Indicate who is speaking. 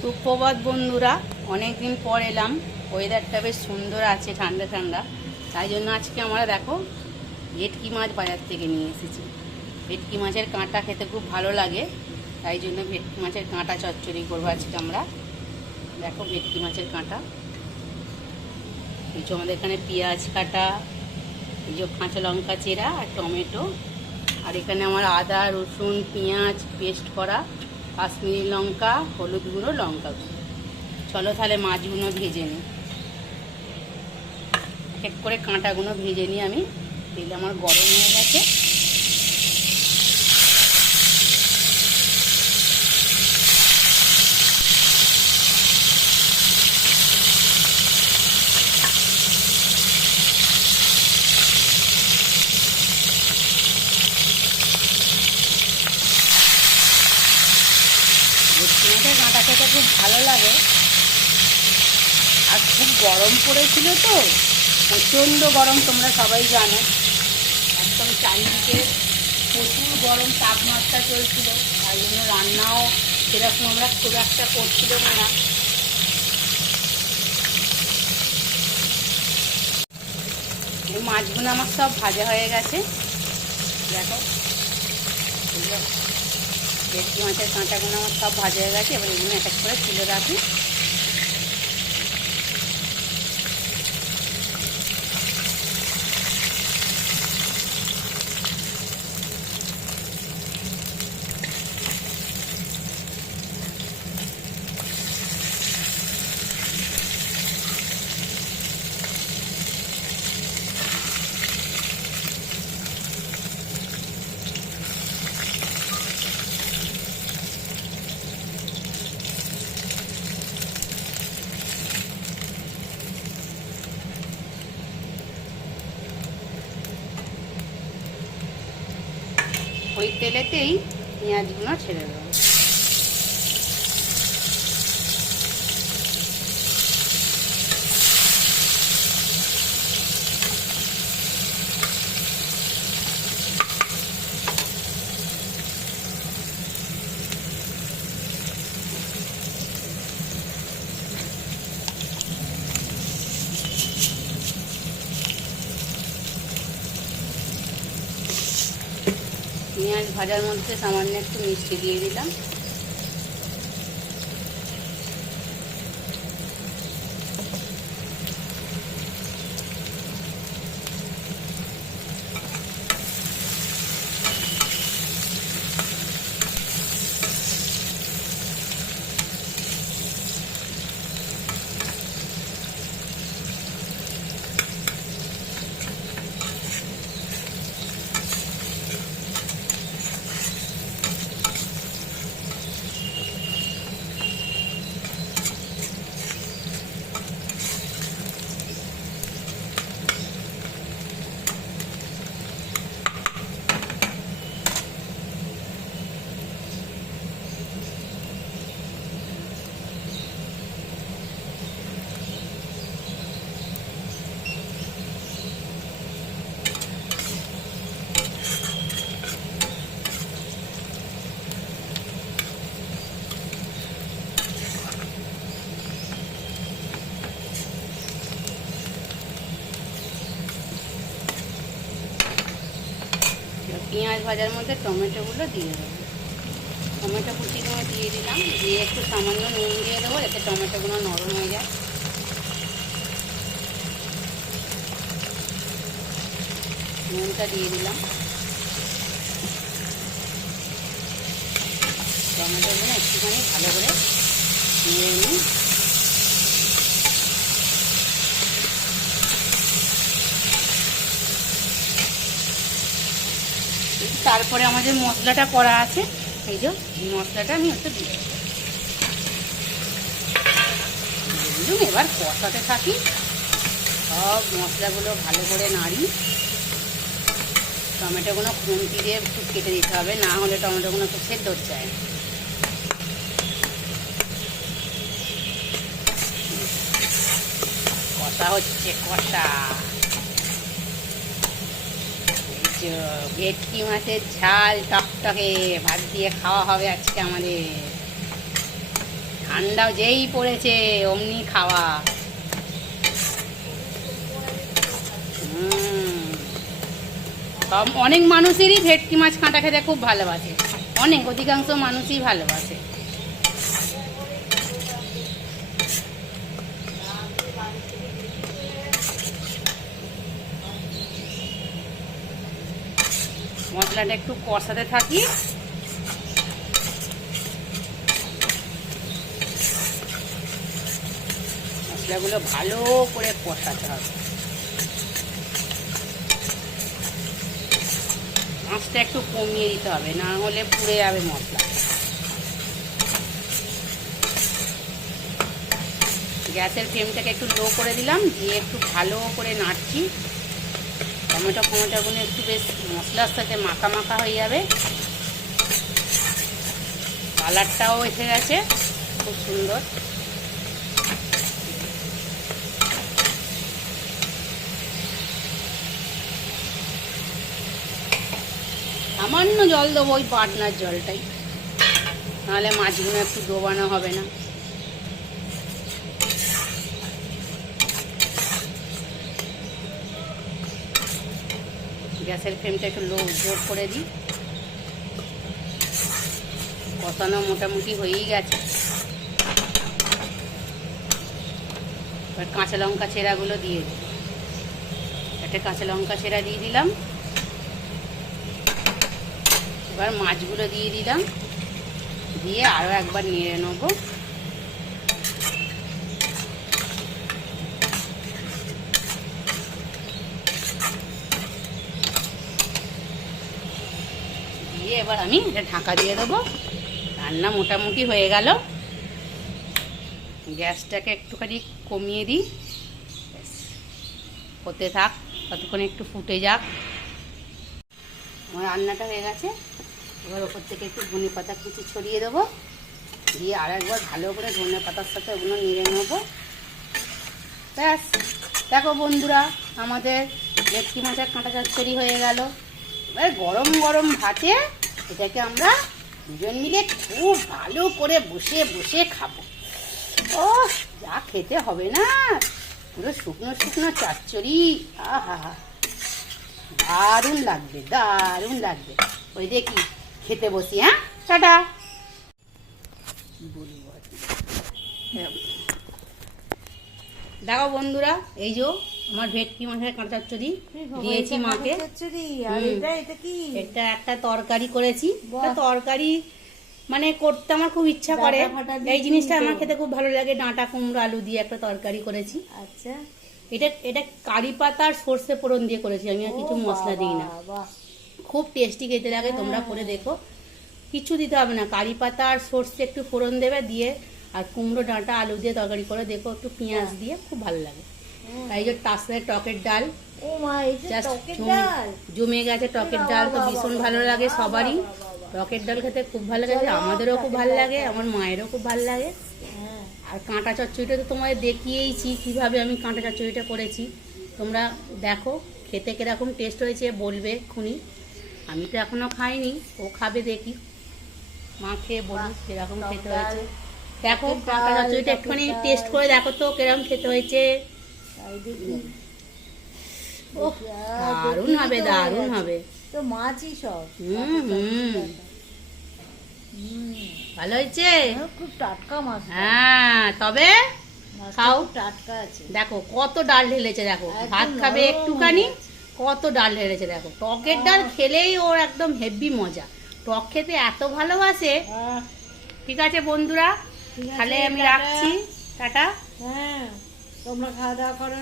Speaker 1: সুপ্রভাত বন্ধুরা অনেক দিন পর এলাম। ওয়েদারটা বেশ সুন্দর আছে, ঠান্ডা ঠান্ডা। তাই জন্য আজকে আমরা দেখো, ভেটকি মাছ বাজার থেকে নিয়ে এসেছি। ভেটকি মাছের কাঁটা খেতে খুব ভালো লাগে। তাই জন্য ভেটকি মাছের কাঁটা চচ্চড়ি করব আজকে আমরা। দেখো ভেটকি মাছের কাঁটা। কিছু আমাদের এখানে পেঁয়াজ কাটা যে কাঁচা লঙ্কা চেরা আর টমেটো। আর এখানে আমার আদা, রসুন, পেঁয়াজ, পেস্ট করা। কাশ্মীরি লঙ্কা, হলুদ গুঁড়ো, লঙ্কা গুঁড়ো। চলো তাহলে মাছগুলো ভেজে নিই। এক করে কাঁটাগুলো ভেজে নিই আমি তেল আমার গরম হয়ে গেছে ভেটকি মাছের কাঁটা খেতে খুব ভালো লাগে। আর খুব গরম পড়েছিল তো, প্রচণ্ড গরম, তোমরা সবাই জানো। একদম চারিদিকে প্রচুর গরম তাপমাত্রা চলছিল, তাই জন্য রান্নাও সেরকম আমরা খুব একটা করছিলাম না। মাছগুলো আমার সব ভাজা হয়ে গেছে। দেখো ভেটকি মাছের কাঁটাগুলো আমার সব ভাজা হয়ে গেছে, এবার এগুলো এক এক করে তুলে রাখি। ওই তেলেতেই পেঁয়াজগুলো ছেড়ে দেবো। পেঁয়াজ ভাজার মধ্যে সামান্য একটু মিষ্টি দিয়ে দিলাম। পেঁয়াজ ভাজার মধ্যে টমেটোগুলো দিয়ে দেবো। টমেটো কুচিগুলো দিয়ে দিলাম, দিয়ে একটু সামান্য নুন দিয়ে দেবো যাতে টমেটোগুলো নরম হয়ে যায়। নুনটা দিয়ে দিলাম। টমেটোগুলো একটুখানি ভালো করে দিয়ে নিই। তারপরে আমাদের মশলাটা করা আছে এই যে মশলাটা আমি একটু দেবো। এবার কষাতে থাকি সব মশলাগুলো ভালো করে নাড়ি টমেটোগুলো খুন্তি দিয়ে একটু কেটে দিতে হবে, না হলে টমেটোগুলো তো সেদ্ধ হচ্ছে। কষা হচ্ছে, কষা ভেটকি মাছের ঝাল, টকটকে ভাত দিয়ে খাওয়া হবে আজকে আমাদের। ঠান্ডাও যেই পড়েছে, অমনি খাওয়া। অনেক মানুষেরই ভেটকি মাছ কাঁটা খেতে খুব ভালোবাসে। অনেক, অধিকাংশ মানুষই ভালোবাসে। মশলাটা একটু কষাতে থাকি। মশলাগুলো ভালো করে কষাতে হবে। আঁচটা একটু কমিয়ে দিতে হবে, না হলে পুড়ে যাবে মশলা। গ্যাসের ফ্লেমটাকে একটু লো করে দিলাম, দিয়ে একটু ভালো করে নাড়ছি। টমেটো ফমেটোগুলো একটু বেশ মশলার সাথে মাখা মাখা হয়ে যাবে। কালারটাও এসে গেছে, খুব সুন্দর। সামান্য জল দেবো ওই পাটনার জলটাই। নাহলে মাছগুলো একটু ডোবানো হবে না। গ্যাসের ফ্লেমটা একটু লো, জোর করে দিই। কষানো মোটামুটি হয়েই গেছে। এবার কাঁচা লঙ্কা ছেঁড়াগুলো দিয়ে দিই। একটা কাঁচা লঙ্কা ছেঁড়া দিয়ে দিলাম। এবার মাছগুলো দিয়ে দিলাম। দিয়ে আরও একবার নিয়ে নেব। দিয়ে এবার আমি এটা ঢাকা দিয়ে দেবো। রান্না মোটামুটি হয়ে গেল। গ্যাসটাকে একটুখানি কমিয়ে দিই। হতে থাক, ততক্ষণ একটু ফুটে যাক। আমার রান্নাটা হয়ে গেছে। এবার ওপর থেকে একটু ধনে পাতা কুচি ছড়িয়ে দেবো। দিয়ে আর একবার ভালো করে ধনে পাতার সাথে ওগুলো নেড়ে নেব। ব্যাস, দেখো বন্ধুরা, আমাদের ভেটকি মাছের কাঁটা চচ্চড়ি হয়ে গেল। এবার গরম গরম ভাতে এটাকে আমরা দুজন মিলে খুব ভালো করে বসে বসে খাব। ও যা খেতে হবে না। পুরো শুকনো শুকনো চচ্চড়ি। আহা, দারুণ লাগবে দারুণ লাগবে। ওই দেখি খেতে বসি হ্যাঁ? টাটা। দেখো বন্ধুরা, এই যে আমার ভেটকি মাছের কাঁচা চচ্চড়ি দিয়েছি মাকে।
Speaker 2: এটা
Speaker 1: একটা তরকারি করেছি। তরকারি মানে করতে আমার খুব ইচ্ছা করে। এই জিনিসটা আমার খেতে খুব ভালো লাগে। ডাঁটা কুমড়ো আলু দিয়ে একটা তরকারি করেছি।
Speaker 2: আচ্ছা।
Speaker 1: এটা এটা কারি পাতা আর সর্ষে ফোড়ন দিয়ে করেছি। আমি আর কিছু মশলা দিই না। খুব টেস্টি খেতে লাগে তোমরা
Speaker 2: হ্যাঁ।
Speaker 1: করে দেখো। কিছু দিতে হবে না। কারি পাতা আর সর্ষে একটু ফোড়ন দেবে দিয়ে আর কুমড়ো ডাঁটা আলু দিয়ে তরকারি করে দেখো একটু পেঁয়াজ দিয়ে খুব ভালো লাগে।
Speaker 2: এই যে
Speaker 1: জাস্ট
Speaker 2: টকের ডাল।
Speaker 1: জমে গেছে টকের ডাল তো ভীষণ ভালো লাগে সবারই। টকের ডাল খেতে খুব ভালো লাগে আমাদেরও খুব ভালো লাগে আমার মায়েরও খুব ভালো লাগে।
Speaker 2: হ্যাঁ।
Speaker 1: আর কাঁটা চচ্চড়িটা তো তোমাদের দেখিয়েইছি কীভাবে আমি কাঁটা চচ্চড়িটা করেছি। তোমরা দেখো খেতে কীরকম টেস্ট হয়েছে বলবে খুনি। আমি তো এখনও খাইনি ও খাবে দেখি। মা খেয়ে
Speaker 2: বাহ,
Speaker 1: কীরকম খেতে হয়েছে। দেখো কাঁটা চচ্চড়িটা একটুখানি টেস্ট করে দেখো তো কীরকম খেতে হয়েছে।
Speaker 2: তাই দেখি
Speaker 1: দারুণ হবে
Speaker 2: তো
Speaker 1: দারুণ হবে।
Speaker 2: তো মাছই সব।
Speaker 1: ভালো হয়েছে?
Speaker 2: খুব টাটকা মাছ।
Speaker 1: হ্যাঁ তবে খাও।
Speaker 2: টাটকা আছে।
Speaker 1: দেখো কত ডাল ঢেলেছে দেখো। ভাত খাবে একটুখানি কত ডাল ঢেলেছে দেখো। টকের ডাল খেলেই ওর একদম হেভি মজা। টক খেতে এত ভালোবাসে। ঠিক আছে বন্ধুরা? তাহলে আমি রাখছি। টাটা।
Speaker 2: হ্যাঁ। তোমরা খাওয়া দাওয়া করো।